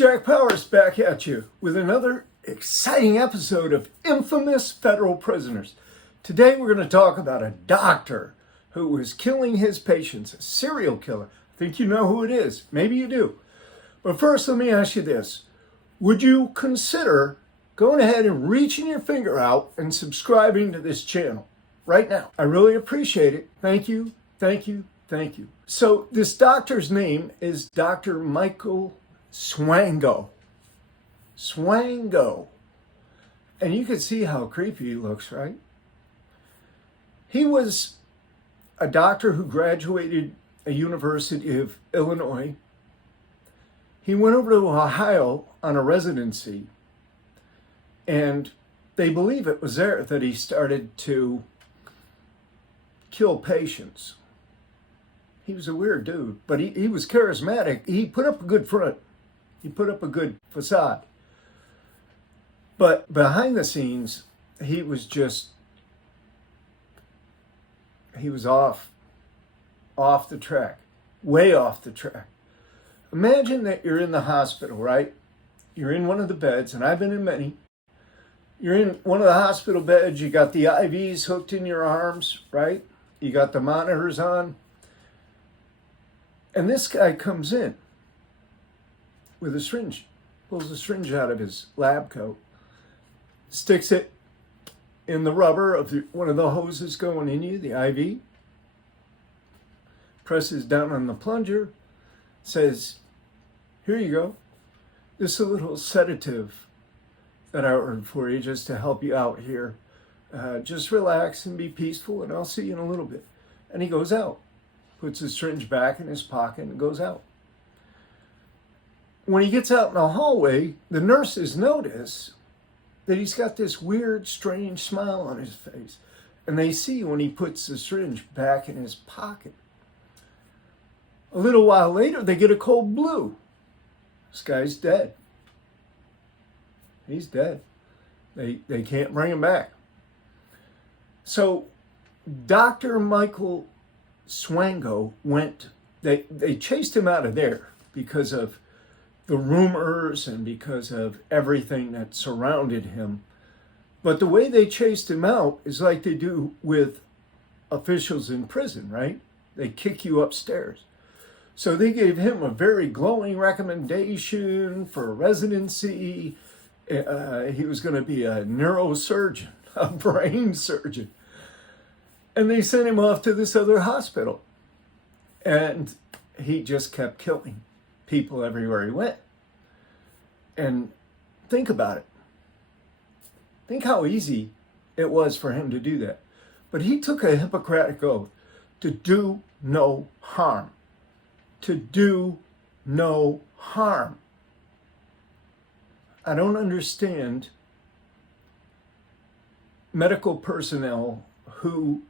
Jack Powers back at you with another exciting episode of Infamous Federal Prisoners. Today we're going to talk about a doctor who was killing his patients, a serial killer. I think you know who it is. Maybe you do. But first, let me ask you this. Would you consider going ahead and reaching your finger out and subscribing to this channel right now? I really appreciate it. Thank you, thank you, thank you. So this doctor's name is Dr. Michael Swango. Swango. And you can see how creepy he looks, right? He was a doctor who graduated a University of Illinois. He went over to Ohio on a residency, and they believe it was there that he started to kill patients. He was a weird dude, but he was charismatic. He put up a good front. He put up a good facade. But behind the scenes, he was off the track, way off the track. Imagine that you're in the hospital, right? You're in one of the beds, and I've been in many. You're in one of the hospital beds, you got the IVs hooked in your arms, right? You got the monitors on. And this guy comes in with a syringe, pulls a syringe out of his lab coat, sticks it in the rubber of one of the hoses going in you, the IV, presses down on the plunger, says, "Here you go. This is a little sedative that I ordered for you just to help you out here. Just relax and be peaceful, and I'll see you in a little bit." And he goes out, puts his syringe back in his pocket, and goes out. When he gets out in the hallway, the nurses notice that he's got this weird, strange smile on his face. And they see when he puts the syringe back in his pocket. A little while later, they get a cold blue. This guy's dead. He's dead. They can't bring him back. So Dr. Michael Swango they chased him out of there because of the rumors and because of everything that surrounded him. But the way they chased him out is like they do with officials in prison, right? They kick you upstairs. So they gave him a very glowing recommendation for a residency. He was going to be a neurosurgeon, a brain surgeon. And they sent him off to this other hospital. And he just kept killing people everywhere he went. And think about it. Think how easy it was for him to do that. But he took a Hippocratic oath to do no harm. To do no harm. I don't understand medical personnel who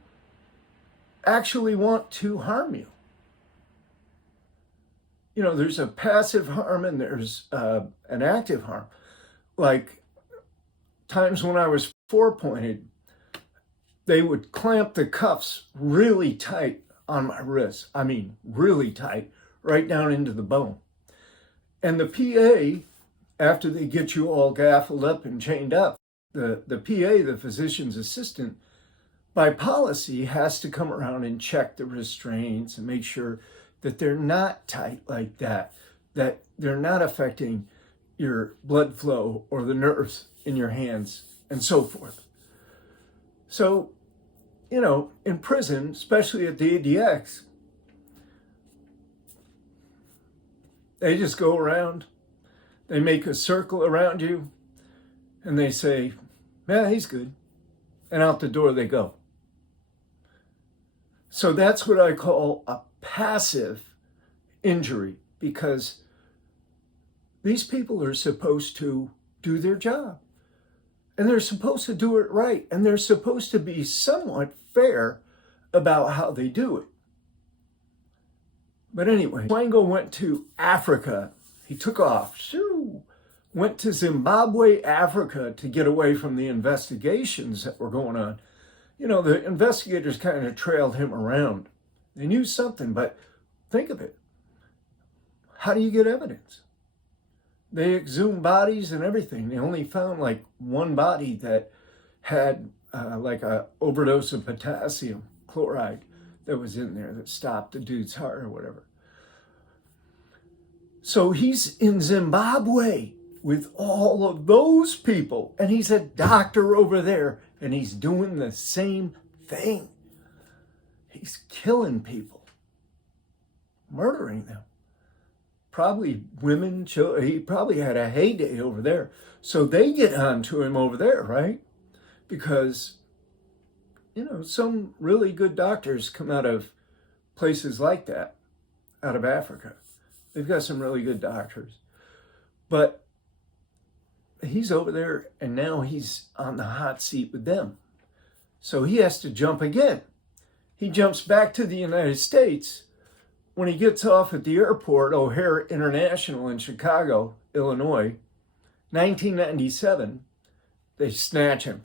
actually want to harm you. You know, there's a passive harm and there's an active harm. Like times when I was four-pointed, they would clamp the cuffs really tight on my wrists. I mean, really tight, right down into the bone. And the PA, after they get you all gaffled up and chained up, the PA, the physician's assistant, by policy has to come around and check the restraints and make sure that they're not tight like that they're not affecting your blood flow or the nerves in your hands and so forth. So, you know, in prison, especially at the ADX, they just go around, they make a circle around you, and they say, "Yeah, he's good." And out the door they go. So that's what I call a passive injury, because these people are supposed to do their job. And they're supposed to do it right. And they're supposed to be somewhat fair about how they do it. But anyway, Swango went to Africa. He took off, went to Zimbabwe, Africa, to get away from the investigations that were going on. You know, the investigators kind of trailed him around. They knew something, but think of it. How do you get evidence? They exhumed bodies and everything. They only found like one body that had like a overdose of potassium chloride that was in there that stopped the dude's heart or whatever. So he's in Zimbabwe with all of those people, and he's a doctor over there, and he's doing the same thing. He's killing people, murdering them. Probably women, children. He probably had a heyday over there. So they get onto him over there, right? Because, you know, some really good doctors come out of places like that, out of Africa. They've got some really good doctors. But he's over there, and now he's on the hot seat with them. So he has to jump again. He jumps back to the United States. When he gets off at the airport, O'Hare International in Chicago, Illinois, 1997, they snatch him.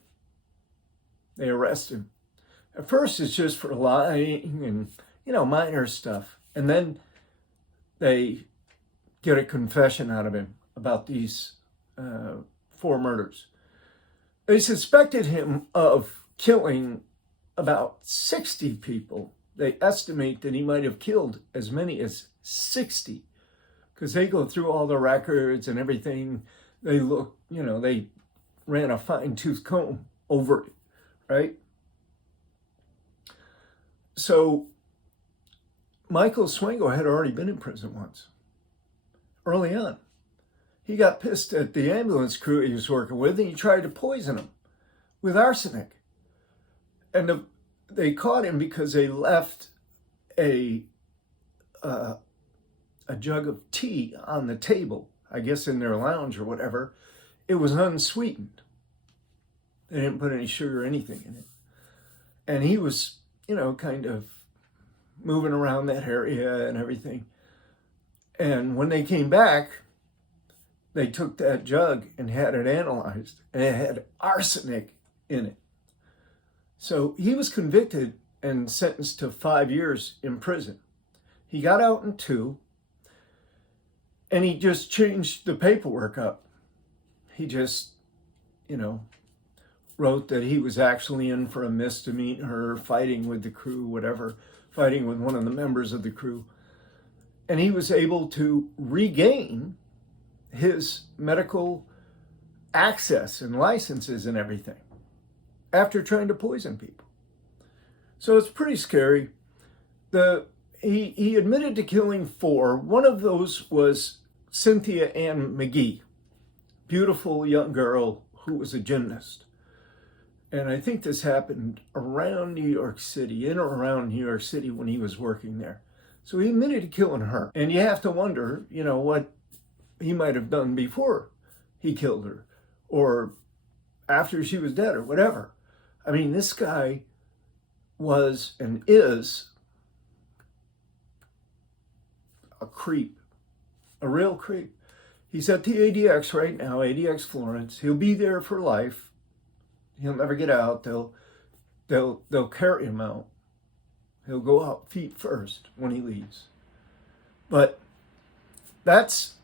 They arrest him. At first, it's just for lying and, you know, minor stuff. And then they get a confession out of him about these 4 murders. They suspected him of killing about 60 people. They estimate that he might have killed as many as 60, because they go through all the records and everything. They look, you know, they ran a fine-tooth comb over it, right? So Michael Swango had already been in prison once, early on. He got pissed at the ambulance crew he was working with, and he tried to poison them with arsenic. And they caught him because they left a jug of tea on the table, I guess in their lounge or whatever. It was unsweetened. They didn't put any sugar or anything in it. And he was, you know, kind of moving around that area and everything. And when they came back, they took that jug and had it analyzed, and it had arsenic in it. So he was convicted and sentenced to 5 years in prison. He got out in 2, and he just changed the paperwork up. He just, you know, wrote that he was actually in for a misdemeanor, fighting with the crew, whatever, fighting with one of the members of the crew. And he was able to regain his medical access and licenses and everything after trying to poison people. So it's pretty scary. He admitted to killing 4. One of those was Cynthia Ann McGee, beautiful young girl who was a gymnast. And I think this happened around New York City, in or around New York City when he was working there. So he admitted to killing her. And you have to wonder, you know, what he might have done before he killed her, or after she was dead, or whatever. I mean, this guy was and is a creep, a real creep. He's at the ADX right now, ADX Florence. He'll be there for life. He'll never get out. They'll carry him out. He'll go out feet first when he leaves. But that's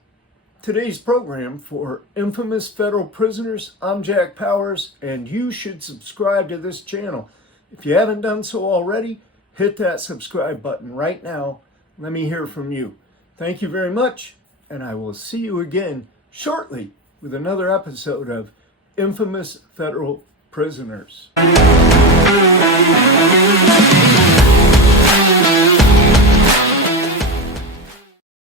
today's program for Infamous Federal Prisoners. I'm Jack Powers, and you should subscribe to this channel. If you haven't done so already, hit that subscribe button right now. Let me hear from you. Thank you very much, and I will see you again shortly with another episode of Infamous Federal Prisoners.